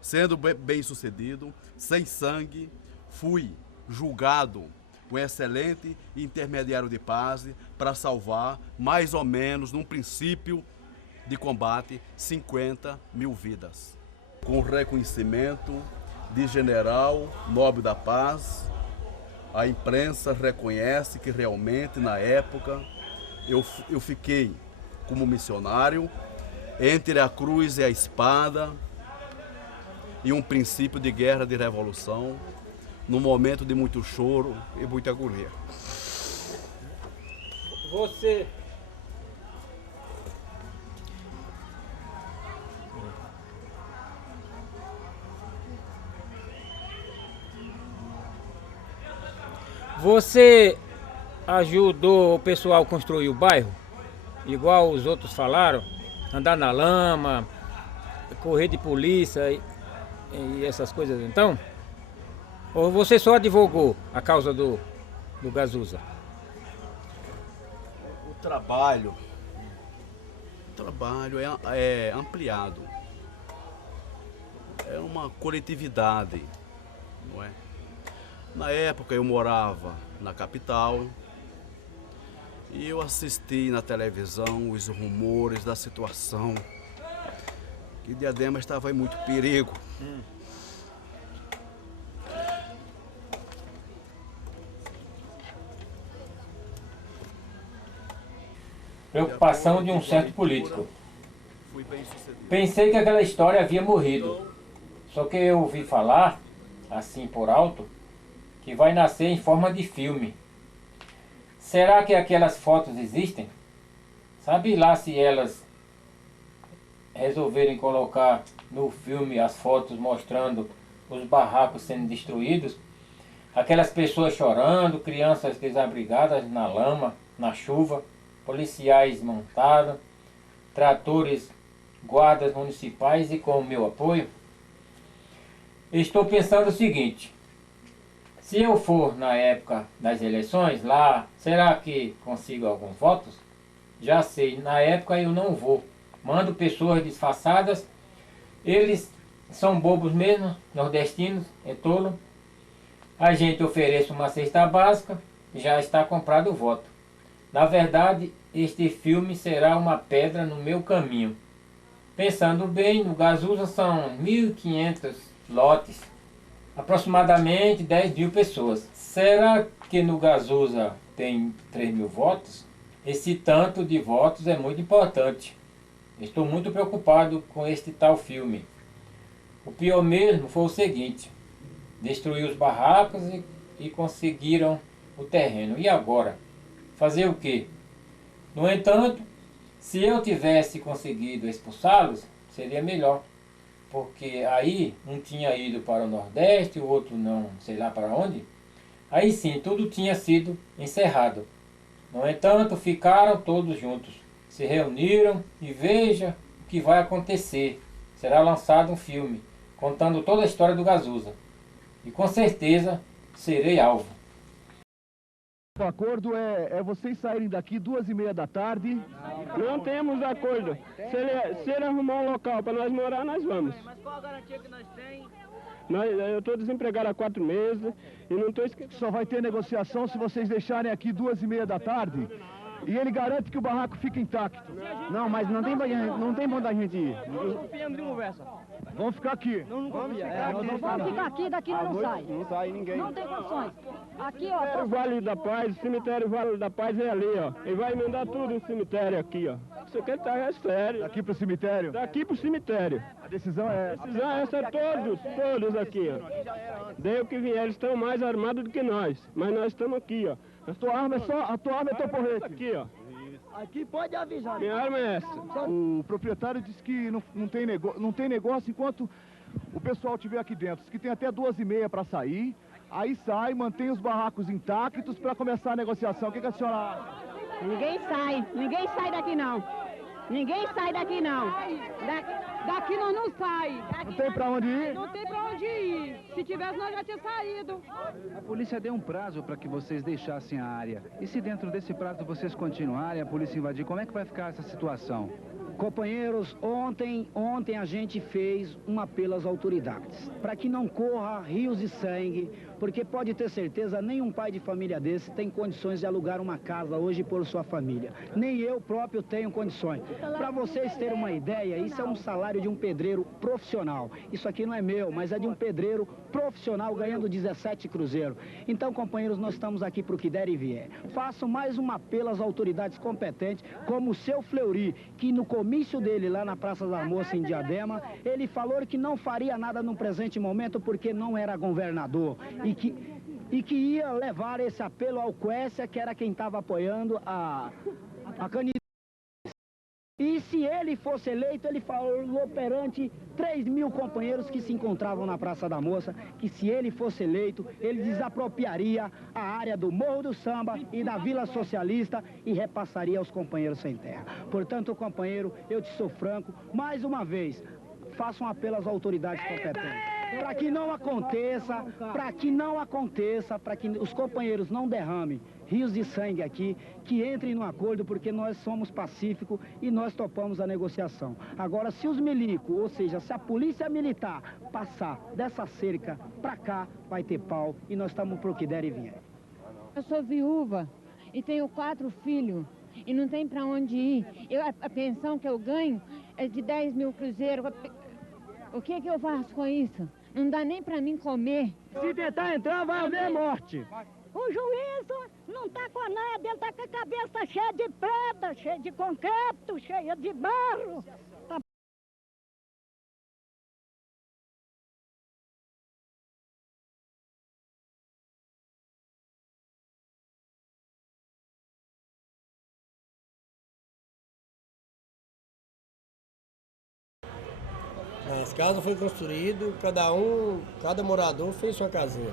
Sendo bem sucedido, sem sangue, fui julgado um excelente intermediário de paz para salvar, mais ou menos, num princípio de combate, 50 mil vidas. Com reconhecimento de general nobre da paz, a imprensa reconhece que realmente, na época, eu fiquei como missionário entre a cruz e a espada e um princípio de guerra de revolução, num momento de muito choro e muita agonia. Você ajudou o pessoal a construir o bairro? Igual os outros falaram? Andar na lama, correr de polícia e essas coisas então? Ou você só advogou a causa do Gazuza? O trabalho é ampliado. É uma coletividade, não é? Na época eu morava na capital e eu assisti na televisão os rumores da situação, que Diadema estava em muito perigo. Preocupação de um certo político. Pensei que aquela história havia morrido. Só que eu ouvi falar, assim por alto, que vai nascer em forma de filme. Será que aquelas fotos existem? Sabe lá se elas resolverem colocar no filme as fotos mostrando os barracos sendo destruídos? Aquelas pessoas chorando, crianças desabrigadas na lama, na chuva, policiais montados, tratores, guardas municipais e com o meu apoio? Estou pensando o seguinte: se eu for na época das eleições lá, será que consigo alguns votos? Já sei, na época eu não vou. Mando pessoas disfarçadas, eles são bobos mesmo, nordestinos, é tolo. A gente oferece uma cesta básica, já está comprado o voto. Na verdade, este filme será uma pedra no meu caminho. Pensando bem, no Gazuza são 1.500 lotes, aproximadamente 10 mil pessoas. Será que no Gazuza tem 3 mil votos? Esse tanto de votos é muito importante. Estou muito preocupado com este tal filme. O pior mesmo foi o seguinte: destruir os barracos e conseguiram o terreno. E agora? Fazer o quê? No entanto, se eu tivesse conseguido expulsá-los, seria melhor. Porque aí um tinha ido para o Nordeste, o outro não sei lá para onde. Aí sim, tudo tinha sido encerrado. No entanto, ficaram todos juntos. Se reuniram e veja o que vai acontecer. Será lançado um filme contando toda a história do Gazuza. E com certeza serei alvo. O acordo é vocês saírem daqui 2h30 da tarde. Não temos acordo. Se ele arrumar um local para nós morar, nós vamos. Mas qual a garantia que nós temos? Eu estou desempregado há 4 meses e não estou... Só vai ter negociação se vocês deixarem aqui 2h30 da tarde. E ele garante que o barraco fica intacto. Não, mas não tem bom da gente ir. Nós confiamos de conversa. Vamos ficar aqui. Vamos ficar aqui, daqui não sai. Não sai ninguém. Não tem condições. Aqui, ó. Cemitério Vale da Paz, cemitério Vale da Paz é ali, ó. Ele vai emendar tudo no cemitério aqui, ó. Isso aqui é sério. Daqui pro cemitério? Daqui pro cemitério. A decisão é essa? A decisão é essa, todos aqui, ó. Daí o que vier, eles estão mais armados do que nós. Mas nós estamos aqui, ó. A tua arma é teu porrete. Aqui, ó. Aqui pode avisar. Minha arma é essa. O proprietário disse que não tem negócio enquanto o pessoal estiver aqui dentro. Diz que tem até 2h30 para sair. Aí sai, mantém os barracos intactos para começar a negociação. O que a senhora acha? Ninguém sai daqui não. Ninguém sai daqui não. Daqui nós não sai. Não tem pra onde ir? Não tem pra onde ir. Se tivesse, nós já tínhamos saído. A polícia deu um prazo para que vocês deixassem a área. E se dentro desse prazo vocês continuarem, a polícia invadir, como é que vai ficar essa situação? Companheiros, ontem a gente fez um apelo às autoridades para que não corra rios de sangue, porque pode ter certeza, nenhum pai de família desse tem condições de alugar uma casa hoje por sua família. Nem eu próprio tenho condições. Para vocês terem uma ideia, isso é um salário de um pedreiro profissional. Isso aqui não é meu, mas é de um pedreiro profissional ganhando 17 cruzeiros. Então, companheiros, nós estamos aqui para o que der e vier. Faço mais um apelo às autoridades competentes, como o seu Fleury, que no comício dele lá na Praça da Moça em Diadema, ele falou que não faria nada no presente momento porque não era governador e que ia levar esse apelo ao Quécia, que era quem estava apoiando a candidatura. E se ele fosse eleito, ele falou perante 3.000 companheiros que se encontravam na Praça da Moça, que se ele fosse eleito, ele desapropriaria a área do Morro do Samba e da Vila Socialista e repassaria aos companheiros sem terra. Portanto, companheiro, eu te sou franco, mais uma vez, faço um apelo às autoridades competentes. Para que não aconteça, para que os companheiros não derramem rios de sangue aqui, que entrem no acordo, porque nós somos pacíficos e nós topamos a negociação. Agora, se os milicos, ou seja, se a polícia militar passar dessa cerca para cá, vai ter pau e nós estamos pro que der e vier. Eu sou viúva e tenho 4 filhos e não tem para onde ir. A pensão que eu ganho é de 10.000 cruzeiros. O que eu faço com isso? Não dá nem para mim comer. Se tentar entrar, vai haver morte. O juiz não tá com nada, ele tá com a cabeça cheia de pedra, cheia de concreto, cheia de barro. Tá... As casas foram construídas, cada morador fez sua casinha,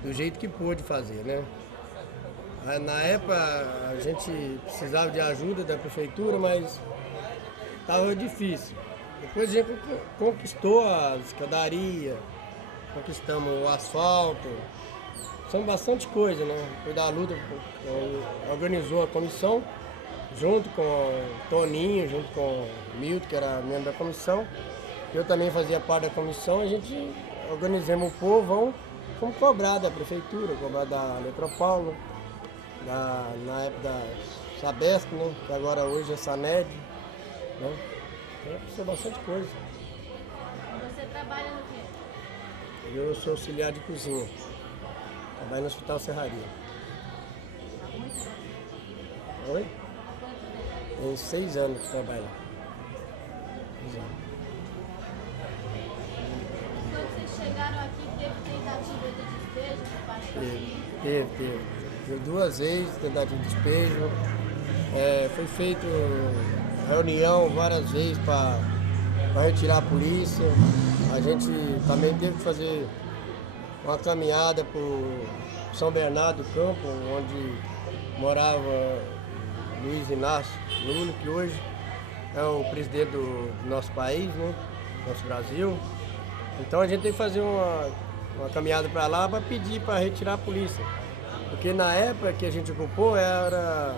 do jeito que pôde fazer, né? Na época a gente precisava de ajuda da prefeitura, mas estava difícil. Depois a gente conquistou a escadaria, conquistamos o asfalto, são bastante coisa, né? Depois da luta, organizou a comissão, junto com o Toninho, junto com o Milton, que era membro da comissão. Eu também fazia parte da comissão, a gente organizamos o povão, fomos cobrar da prefeitura, cobrar da Letropaulo, na época da Sabesp, né? Que agora hoje é Saned, né? Isso é bastante coisa. Você trabalha no quê? Eu sou auxiliar de cozinha, trabalho no Hospital Serraria. Oi? Tem 6 anos que trabalho. 6 anos. Chegaram aqui, teve tentativa de despejo por parte da polícia? Teve 2 vezes tentativa de despejo. Foi feito reunião várias vezes para retirar a polícia. A gente também teve que fazer uma caminhada por São Bernardo do Campo, onde morava Luiz Inácio Lula, que hoje é o presidente do nosso país, né? Nosso Brasil. Então a gente tem que fazer uma caminhada para lá para pedir para retirar a polícia. Porque na época que a gente ocupou era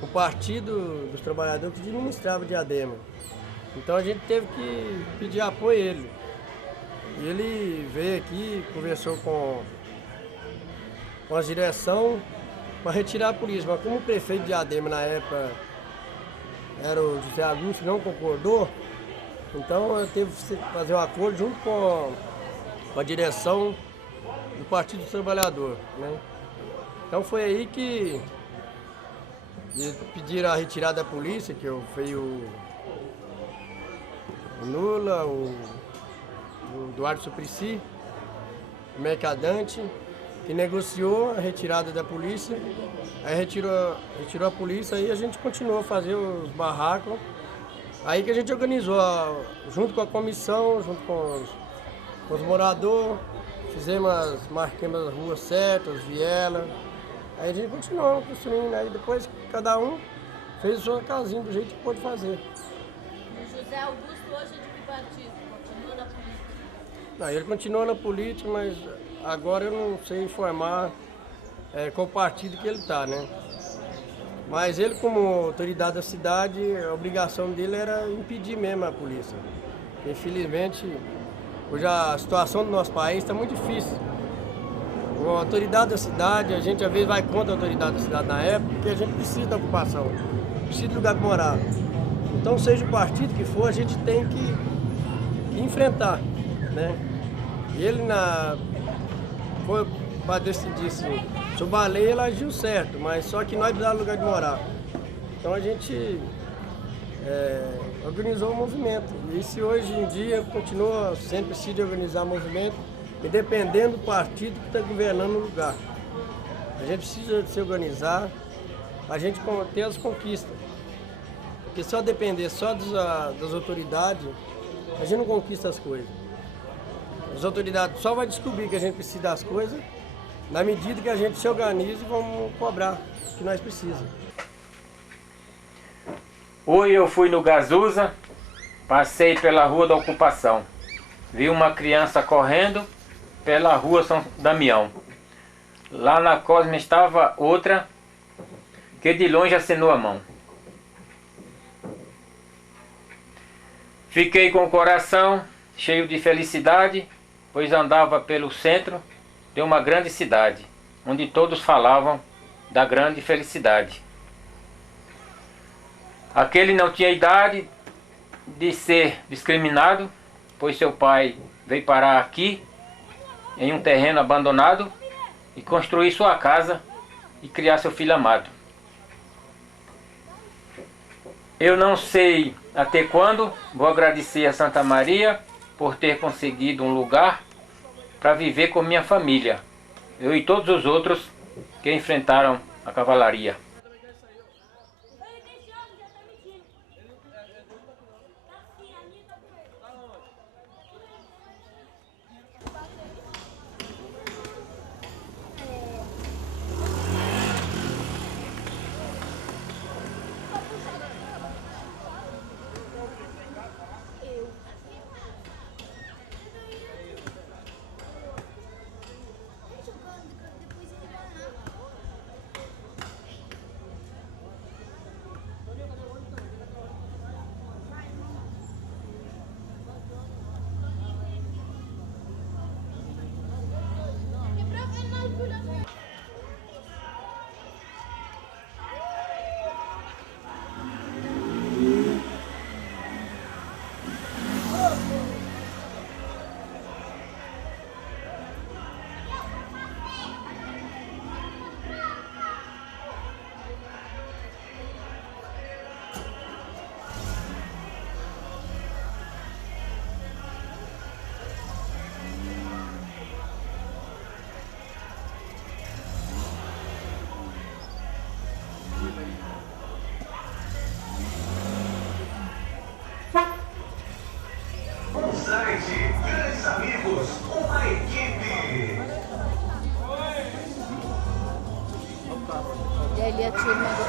o Partido dos Trabalhadores que administrava Diadema. Então a gente teve que pedir apoio a ele. E ele veio aqui, conversou com a direção para retirar a polícia. Mas como o prefeito de Diadema na época era o José Augusto, não concordou, então eu teve que fazer um acordo junto com a direção do Partido dos Trabalhadores, né? Então foi aí que pediram a retirada da polícia, que foi o Lula, o Eduardo Suplicy, o Mercadante, que negociou a retirada da polícia, aí retirou a polícia e a gente continuou a fazer os barracos. Aí que a gente organizou, junto com a comissão, junto com os moradores, marquemos as ruas certas, as vielas. Aí a gente continuou construindo, aí depois cada um fez sua casinha do jeito que pôde fazer. O José Augusto hoje é de que partido? Continua na política? Não, ele continuou na política, mas agora eu não sei informar qual partido que ele está, né? Mas ele, como autoridade da cidade, a obrigação dele era impedir mesmo a polícia. Infelizmente, hoje a situação do nosso país está muito difícil. A autoridade da cidade, a gente às vezes vai contra a autoridade da cidade na época, porque a gente precisa da ocupação, precisa de lugar para morar. Então, seja o partido que for, a gente tem que enfrentar, né? E ele, foi para decidir sobre a lei, ele agiu certo, mas só que nós precisamos de lugar de morar. Então, a gente organizou o movimento. E se hoje em dia continua, sempre precisa de organizar o movimento, e dependendo do partido que está governando o lugar. A gente precisa se organizar, a gente ter as conquistas. Porque só depender só das autoridades, a gente não conquista as coisas. As autoridades só vão descobrir que a gente precisa das coisas na medida que a gente se organiza e vamos cobrar o que nós precisamos. Hoje eu fui no Gazuza, passei pela Rua da Ocupação. Vi uma criança correndo pela Rua São Damião. Lá na Cosme estava outra que de longe acenou a mão. Fiquei com o coração cheio de felicidade, pois andava pelo centro de uma grande cidade, onde todos falavam da grande felicidade. Aquele não tinha idade de ser discriminado, pois seu pai veio parar aqui, em um terreno abandonado, e construir sua casa e criar seu filho amado. Eu não sei até quando vou agradecer a Santa Maria por ter conseguido um lugar para viver com minha família, eu e todos os outros que enfrentaram a cavalaria. Grandes amigos, uma equipe. E ali a turma do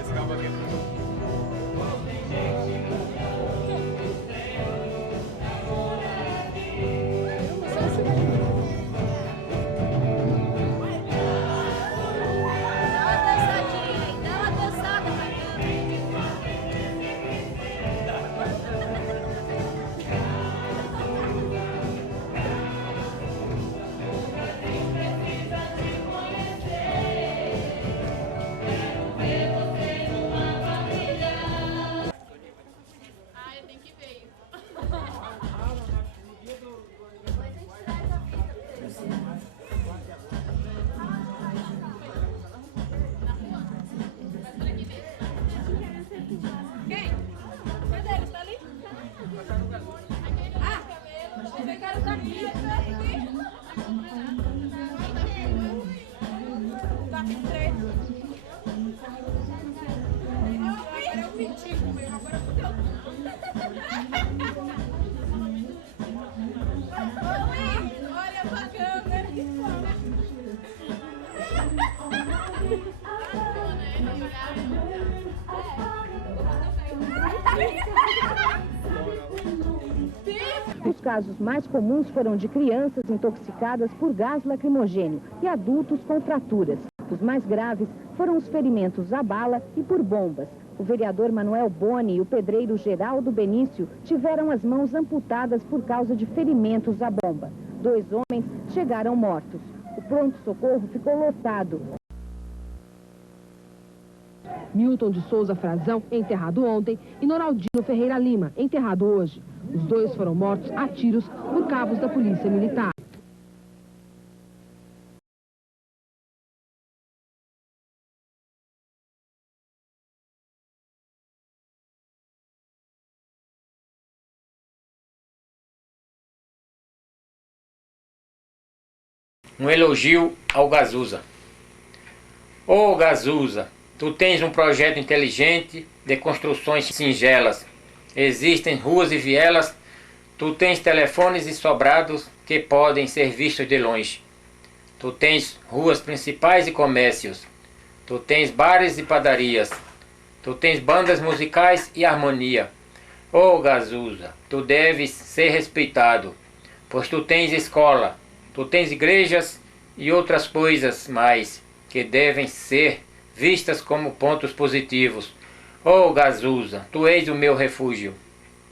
Esse cabo aqui Os casos mais comuns foram de crianças intoxicadas por gás lacrimogênio e adultos com fraturas. Os mais graves foram os ferimentos à bala e por bombas. O vereador Manuel Boni e o pedreiro Geraldo Benício tiveram as mãos amputadas por causa de ferimentos à bomba. 2 homens chegaram mortos. O pronto-socorro ficou lotado. Milton de Souza Frazão, enterrado ontem, e Noraldino Ferreira Lima, enterrado hoje. Os 2 foram mortos a tiros por cabos da Polícia Militar. Um elogio ao Gazuza. Ô Gazuza, tu tens um projeto inteligente de construções singelas. Existem ruas e vielas, tu tens telefones e sobrados que podem ser vistos de longe. Tu tens ruas principais e comércios. Tu tens bares e padarias. Tu tens bandas musicais e harmonia. Ô Gazuza, tu deves ser respeitado, pois tu tens escola, tu tens igrejas e outras coisas mais que devem ser vistas como pontos positivos. Ô Gazuza, tu és o meu refúgio.